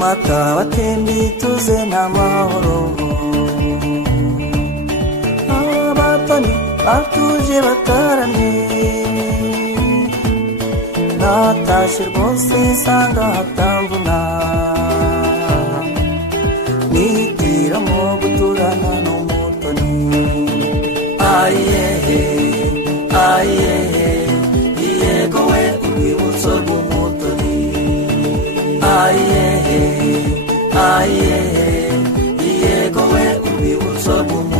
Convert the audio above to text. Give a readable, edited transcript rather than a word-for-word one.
mata batembi tuze n'amahoro abatoni batuje bataramye natashe rwose nsanga hatamvuna nihitiramo guturana n'umutoni ayehe ayehe yego we urwibutso rw'umutoni ayehe yego we urwibutso rw'umutoni